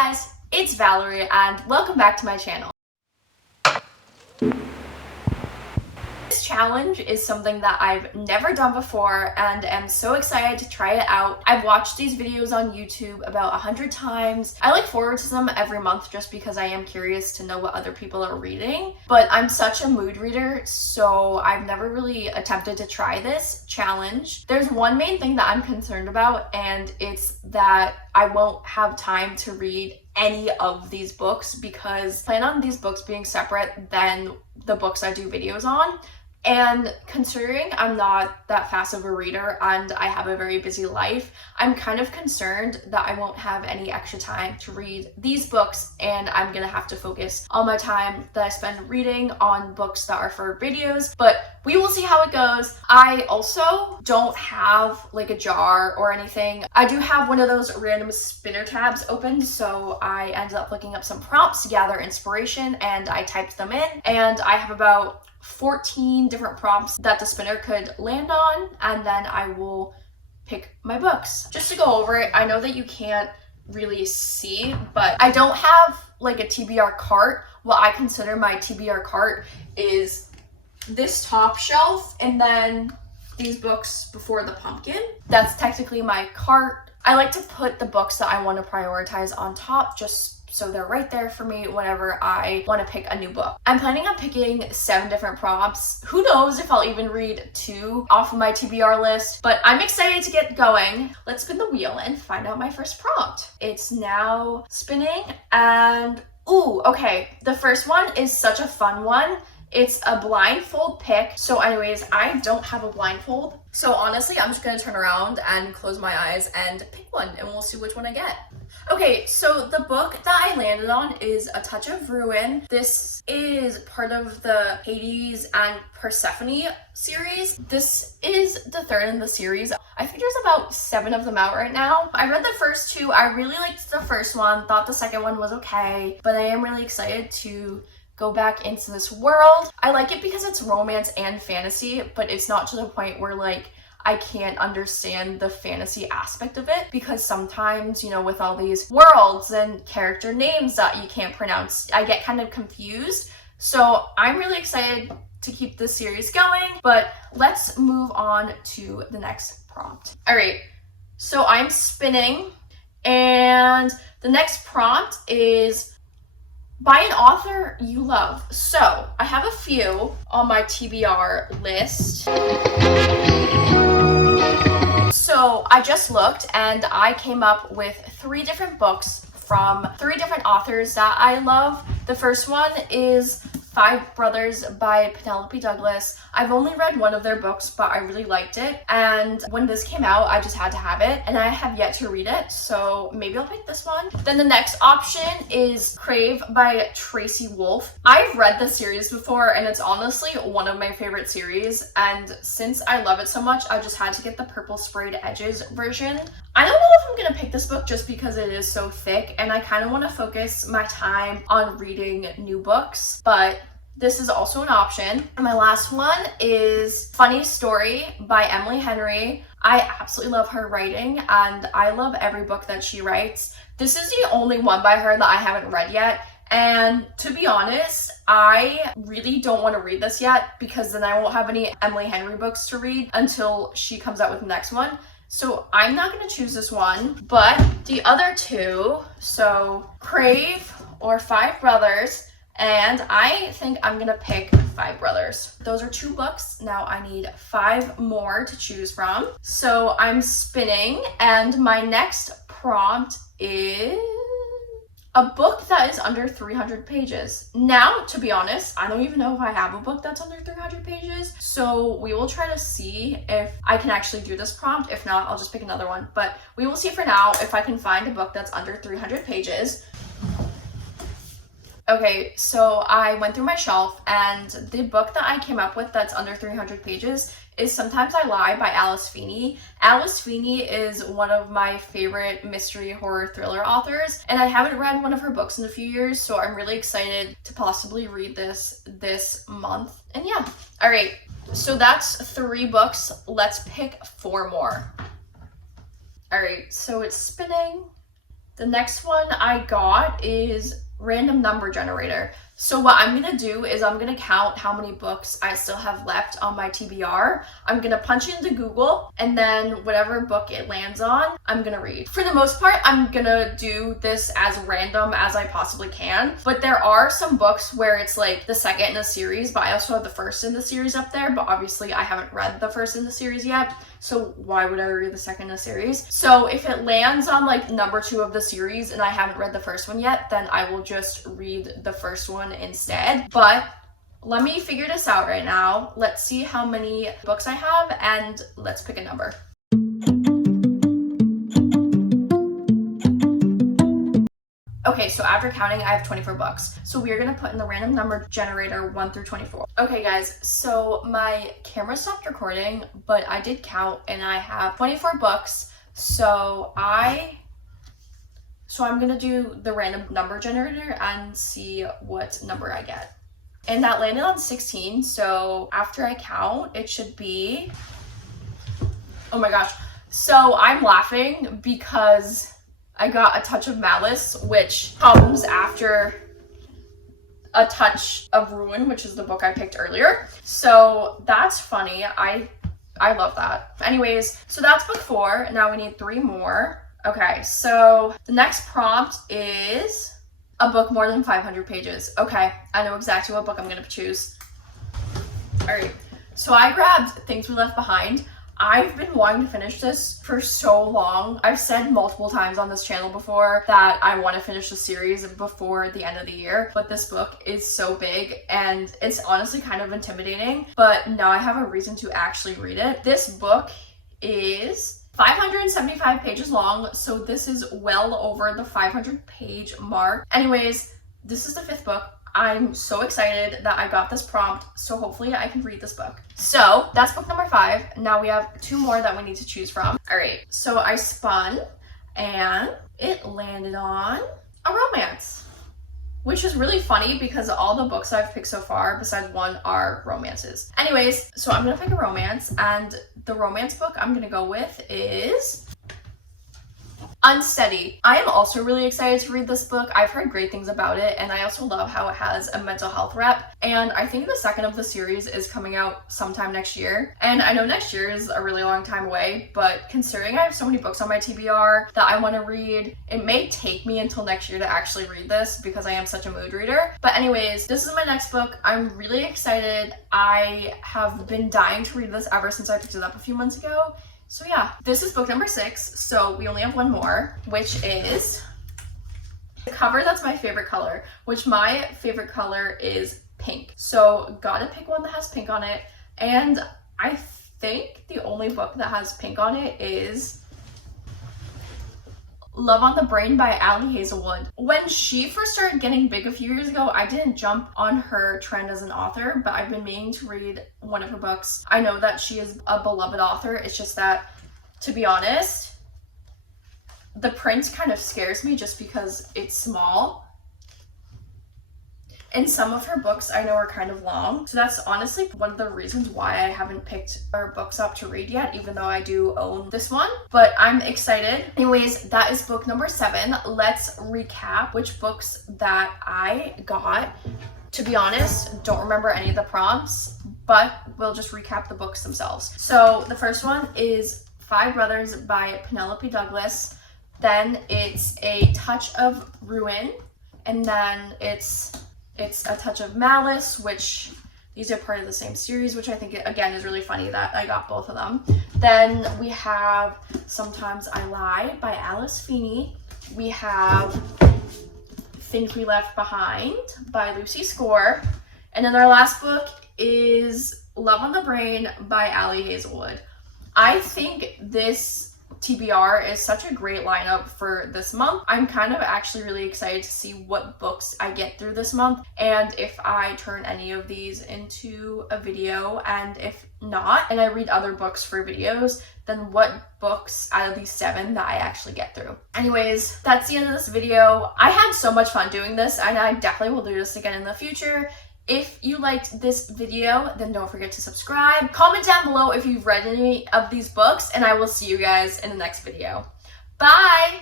guys, it's Valerie and welcome back to my channel. This challenge is something that I've never done before and am so excited to try it out. I've watched these videos on YouTube about 100 times. I look forward to them every month just because I am curious to know what other people are reading. But I'm such a mood reader, so I've never really attempted to try this challenge. There's one main thing that I'm concerned about, and it's that I won't have time to read any of these books because I plan on these books being separate than the books I do videos on. And considering I'm not that fast of a reader and I have a very busy life, I'm kind of concerned that I won't have any extra time to read these books, and I'm gonna have to focus all my time that I spend reading on books that are for videos, but we will see how it goes. I also don't have like a jar or anything. I do have one of those random spinner tabs open, so I ended up looking up some prompts to gather inspiration and I typed them in, and I have about 14 different prompts that the spinner could land on, and then I will pick my books. Just to go over it, I know that you can't really see, but I don't have like a TBR cart. What I consider my TBR cart is this top shelf and then these books before the pumpkin. That's technically my cart. I like to put the books that I want to prioritize on top just so they're right there for me whenever I want to pick a new book. I'm planning on picking 7 different prompts. Who knows if I'll even read 2 off of my TBR list, but I'm excited to get going. Let's spin the wheel and find out my first prompt. It's now spinning, and ooh, okay. The first one is such a fun one. It's a blindfold pick. So anyways, I don't have a blindfold. So honestly, I'm just gonna turn around and close my eyes and pick one, and we'll see which one I get. Okay, so the book that I landed on is A Touch of Ruin. This is part of the Hades and Persephone series. This is the 3rd in the series. I think there's about 7 of them out right now. I read the first 2. I really liked the first one, thought the second one was okay, but I am really excited to go back into this world. I like it because it's romance and fantasy, but it's not to the point where like I can't understand the fantasy aspect of it, because sometimes, you know, with all these worlds and character names that you can't pronounce, I get kind of confused. So I'm really excited to keep this series going, but let's move on to the next prompt. All right, so I'm spinning, and the next prompt is by an author you love. So I have a few on my TBR list. So I just looked and I came up with 3 different books from 3 different authors that I love. The first one is Five Brothers by Penelope Douglas. I've only read one of their books, but I really liked it. And when this came out, I just had to have it, and I have yet to read it, so maybe I'll pick this one. Then the next option is Crave by Tracy Wolff. I've read this series before, and it's honestly one of my favorite series. And since I love it so much, I just had to get the purple sprayed edges version. I don't know if I'm gonna pick this book just because it is so thick, and I kind of want to focus my time on reading new books, but this is also an option. And my last one is Funny Story by Emily Henry. I absolutely love her writing, and I love every book that she writes. This is the only one by her that I haven't read yet, and to be honest, I really don't want to read this yet because then I won't have any Emily Henry books to read until she comes out with the next one. So I'm not going to choose this one, but the other 2, so Crave or Five Brothers, and I think I'm gonna pick Five Brothers. Those are 2 books. Now I need 5 more to choose from. So I'm spinning, and my next prompt is a book that is under 300 pages. Now, to be honest, I don't even know if I have a book that's under 300 pages. So we will try to see if I can actually do this prompt. If not, I'll just pick another one. But we will see for now if I can find a book that's under 300 pages. Okay, so I went through my shelf, and the book that I came up with that's under 300 pages is Sometimes I Lie by Alice Feeney. Alice Feeney is one of my favorite mystery horror thriller authors, and I haven't read one of her books in a few years, so I'm really excited to possibly read this month. And yeah, all right, so that's 3 books. Let's pick 4 more. All right, so it's spinning. The next one I got is Random Number Generator. So what I'm gonna do is I'm gonna count how many books I still have left on my TBR. I'm gonna punch it into Google, and then whatever book it lands on, I'm gonna read. For the most part, I'm gonna do this as random as I possibly can, but there are some books where it's like the second in a series, but I also have the first in the series up there, but obviously I haven't read the first in the series yet, so why would I read the second in the series? So if it lands on like number 2 of the series and I haven't read the first one yet, then I will just read the first one instead. But let me figure this out right now. Let's see how many books I have and let's pick a number. Okay, so after counting, I have 24 books. So we're gonna put in the random number generator 1 through 24. Okay guys, so my camera stopped recording, but I did count and I have 24 books. So I'm gonna do the random number generator and see what number I get. And that landed on 16, so after I count, it should be, oh my gosh. So I'm laughing because I got A Touch of Malice, which comes after A Touch of Ruin, which is the book I picked earlier. So that's funny. I love that. Anyways, so that's book 4. Now we need 3 more. Okay, so the next prompt is a book more than 500 pages. Okay, I know exactly what book I'm gonna choose. All right, so I grabbed Things We Left Behind. I've been wanting to finish this for so long. I've said multiple times on this channel before that I want to finish the series before the end of the year, but this book is so big and it's honestly kind of intimidating, but now I have a reason to actually read it. This book is 575 pages long, so this is well over the 500 page mark. Anyways, this is the 5th book. I'm so excited that I got this prompt, so hopefully I can read this book. So that's book number 5. Now we have 2 more that we need to choose from. All right, so I spun and it landed on a romance, which is really funny because all the books I've picked so far besides one are romances. Anyways, so I'm gonna pick a romance, and the romance book I'm gonna go with is Unsteady. I am also really excited to read this book. I've heard great things about it, and I also love how it has a mental health rep, and I think the second of the series is coming out sometime next year. And I know next year is a really long time away, but considering I have so many books on my TBR that I want to read, it may take me until next year to actually read this because I am such a mood reader. But anyways, this is my next book. I'm really excited. I have been dying to read this ever since I picked it up a few months ago. So yeah, this is book number 6, so we only have 1 more, which is the cover that's my favorite color, which my favorite color is pink. So gotta pick one that has pink on it, and I think the only book that has pink on it is Love on the Brain by Ali Hazelwood. When she first started getting big a few years ago, I didn't jump on her trend as an author, but I've been meaning to read one of her books. I know that she is a beloved author. It's just that, to be honest, the print kind of scares me just because it's small. And some of her books I know are kind of long. So that's honestly one of the reasons why I haven't picked her books up to read yet, even though I do own this one. But I'm excited. Anyways, that is book number 7. Let's recap which books that I got. To be honest, don't remember any of the prompts, but we'll just recap the books themselves. So the first one is 5 Brothers by Penelope Douglas. Then it's A Touch of Ruin. And then it's A Touch of Malice, which these are part of the same series, which I think, again, is really funny that I got both of them. Then we have Sometimes I Lie by Alice Feeney. We have Things We Left Behind by Lucy Score. And then our last book is Love on the Brain by Ali Hazelwood. I think this TBR is such a great lineup for this month. I'm kind of actually really excited to see what books I get through this month and if I turn any of these into a video, and if not, and I read other books for videos, then what books out of these 7 that I actually get through. Anyways, that's the end of this video. I had so much fun doing this, and I definitely will do this again in the future. If you liked this video, then don't forget to subscribe. Comment down below if you've read any of these books, and I will see you guys in the next video. Bye!